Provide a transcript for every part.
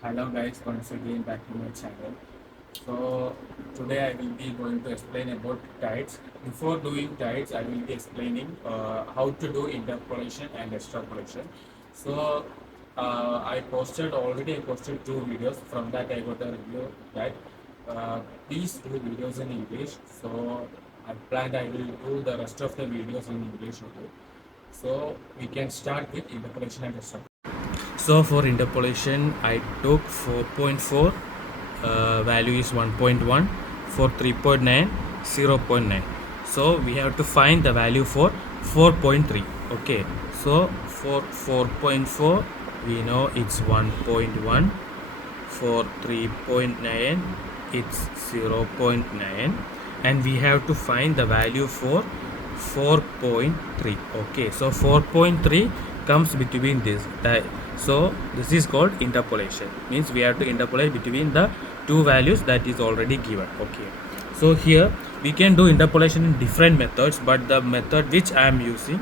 Hello guys, once again back to my channel. So today I will be going to explain about tides. Before doing tides, I will be explaining how to do interpolation and extrapolation. So I posted two videos. From that I got a review that please do videos in English. So I planned I will do the rest of the videos in English also. So we can start with interpolation and extrapolation. So for interpolation, I took 4.4, value is 1.1, for 3.9, 0.9. So we have to find the value for 4.3. Okay, so for 4.4, we know it's 1.1. For 3.9, it's 0.9. And we have to find the value for 4.3. Okay, so 4.3 comes between this. So this is called interpolation. Means we have to interpolate between the two values that is already given. Okay, so here we can do interpolation in different methods, but the method which I am using,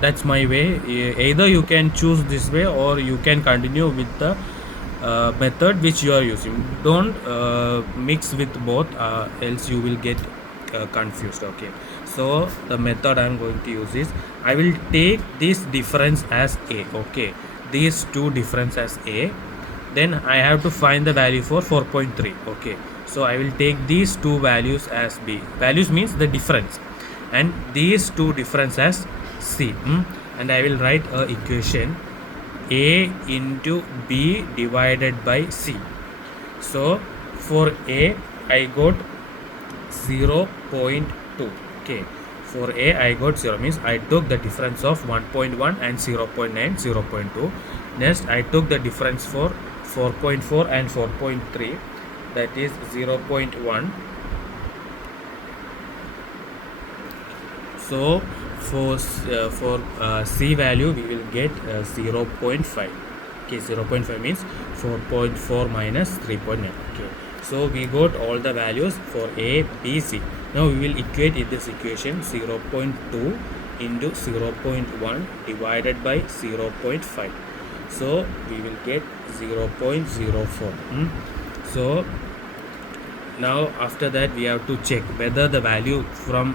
that's my way. Either you can choose this way or you can continue with the method which you are using. Don't mix with both, else you will get confused. Okay, so the method I am going to use is, I will take this difference as a. Okay, these two difference as a, then I have to find the value for 4.3. Okay, so I will take these two values as b. Values means the difference, and these two difference as c. And I will write a equation a into b divided by c. So for a I got 0.2. Okay, for a I got 0, means I took the difference of 1.1 and 0.9, 0.2. Next I took the difference for 4.4 and 4.3, that is 0.1. So for c value we will get 0.5. Okay, 0.5 means 4.4 minus 3.9. Okay, so we got all the values for a, b, c. Now we will equate in this equation 0.2 into 0.1 divided by 0.5. So we will get 0.04. So now after that we have to check whether the value from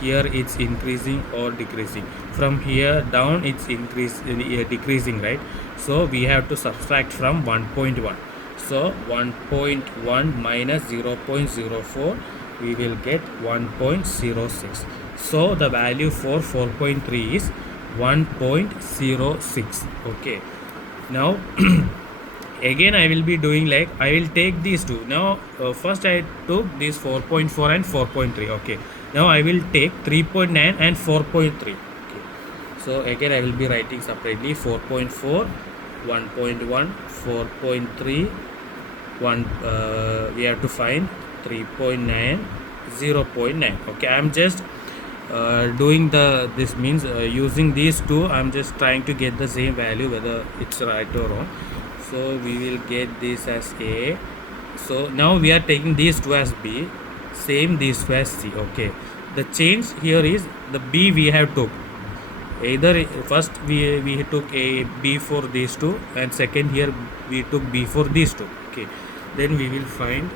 here it's increasing or decreasing. From here down it's decreasing, right? So we have to subtract from 1.1. So 1.1 minus 0.04, we will get 1.06. So the value for 4.3 is 1.06. Okay, now again I will be doing like, I will take these two. Now first I took this 4.4 and 4.3. Okay, now I will take 3.9 and 4.3. Okay, so again I will be writing separately 4.4, 1.1, 4.3, 1 we have to find 3.9, 0.9. Okay, I am just doing this means using these two, I am just trying to get the same value whether it's right or wrong. So we will get this as a. So now we are taking these two as b, same these two as c. Okay, the change here is the b we have took. Either first we took a b for these two, and second here we took b for these two. Okay, then we will find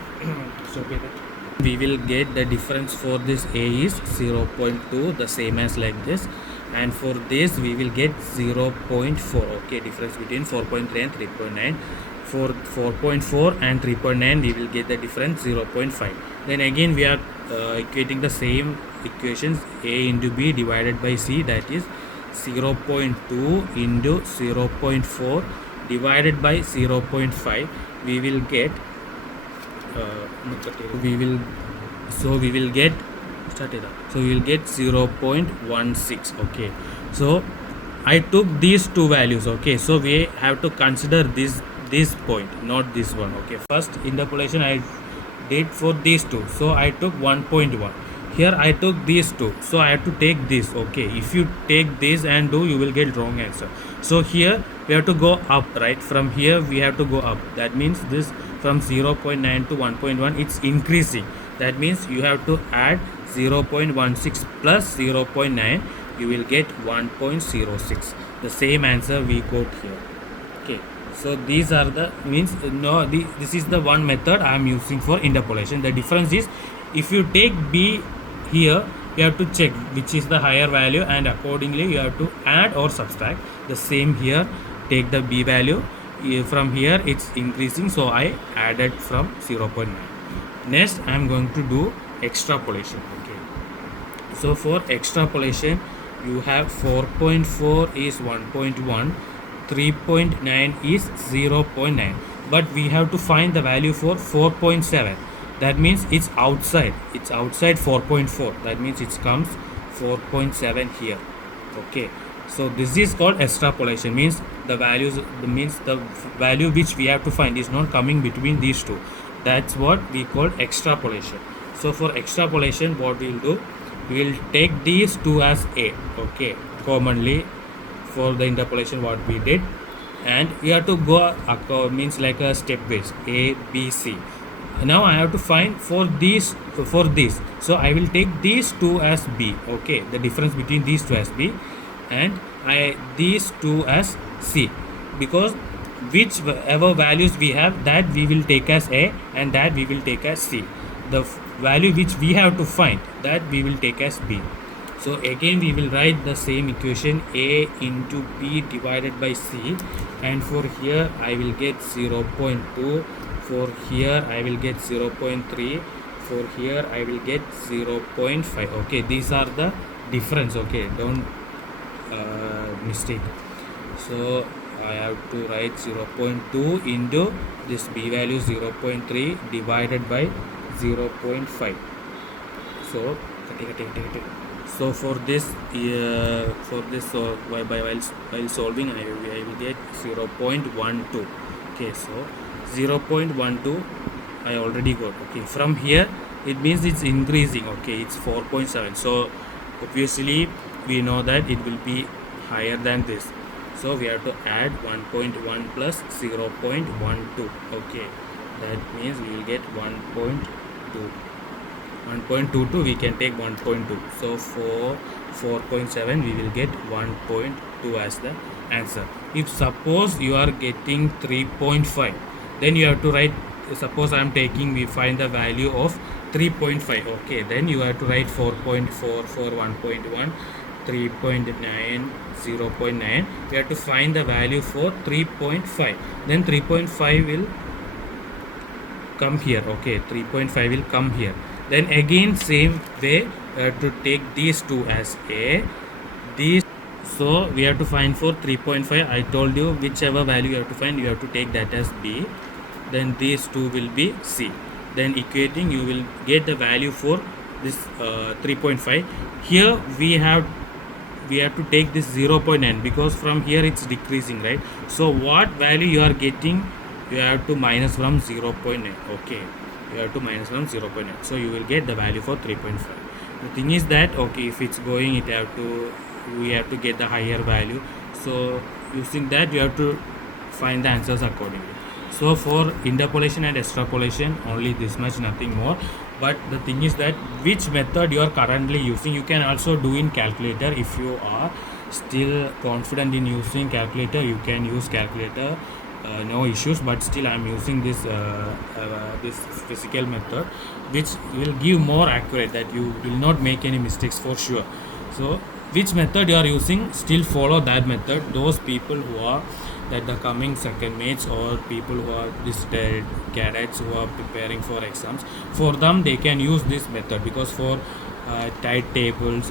so we will get the difference for this a is 0.2, the same as like this, and for this we will get 0.4. Okay, difference between 4.3 and 3.9. For 4.4 and 3.9 we will get the difference 0.5. Then again we are equating the same equations, a into b divided by c, that is 0.2 into 0.4 divided by 0.5. We will get we will get 0.16. Okay, so I took these two values. Okay, so we have to consider this point, not this one. Okay, first interpolation I did for these two, so I took 1.1. Here I took these two, so I have to take this. Okay, if you take this and do, you will get wrong answer. So here we have to go up, right? From here we have to go up. That means this from 0.9 to 1.1 it's increasing. That means you have to add 0.16 plus 0.9, you will get 1.06. The same answer we got here. Okay, So these are the means no this is the one method I am using for interpolation. The difference is if you take b here, you have to check which is the higher value and accordingly you have to add or subtract. The same here, take the b value. From here it's increasing, so I added from 0.9. Next I am going to do extrapolation. Okay, so for extrapolation you have 4.4 is 1.1, 3.9 is 0.9, but we have to find the value for 4.7. That means it's outside 4.4. That means it comes 4.7 here. Okay, so this is called extrapolation, means the value which we have to find is not coming between these two. That's what we call extrapolation. So for extrapolation, what we will do, we will take these two as a, okay, commonly for the interpolation what we did, and we have to go means like a step base a b c. Now I have to find for this, so I will take these two as b, okay, the difference between these two as b, and these two as c, because whichever values we have, that we will take as a and that we will take as c. The value which we have to find, that we will take as b. So again we will write the same equation, a into b divided by c, and for here I will get 0.2, for here I will get 0.3, for here I will get 0.5. okay, these are the difference. Okay, don't mistake. So I have to write 0.2 into this b value 0.3 divided by 0.5. So so for this so while solving I will get 0.12. okay, so 0.12 I already got. Okay, from here it means it's increasing. Okay, it's 4.7, so obviously we know that it will be higher than this, so we have to add 1.1 plus 0.12. okay, that means we will get 1.22. We can take 1.2, so for 4.7 we will get 1.2 as the answer. If suppose you are getting 3.5, then you have to write, suppose I am taking, we find the value of 3.5. okay, then you have to write 4.4 for 1.1, 3.9, 0.9. we have to find the value for 3.5, then 3.5 will come here. okay, 3.5 will come here. Then again same way we have to take these two as a, these, so we have to find for 3.5. I told you whichever value you have to find, you have to take that as b, then these two will be c, then equating you will get the value for this 3.5. here we have to take this 0.9 because from here it's decreasing, right? So what value you are getting, you have to minus from 0.9. okay, you have to minus from 0.9, so you will get the value for 3.5. the thing is that, okay, if it's going, we have to get the higher value, so using that you have to find the answers accordingly. So for interpolation and extrapolation, only this much, nothing more. But the thing is that which method you are currently using, you can also do in calculator. If you are still confident in using calculator, you can use calculator, no issues. But still I am using this this physical method, which will give more accurate, that you will not make any mistakes for sure. So which method you are using, still follow that method. Those people who are that the coming second mates, or people who are this cadets who are preparing for exams, for them they can use this method, because for tide tables,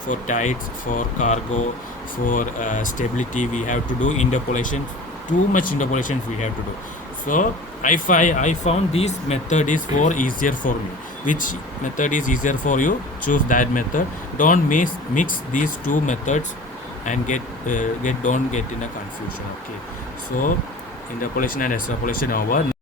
for tides, for cargo, for stability, we have to do interpolation. Too much interpolations we have to do. So I found this method is easier for me. Which method is easier for you, choose that method. Don't mix these two methods and don't get in a confusion. Okay, so interpolation and extrapolation over.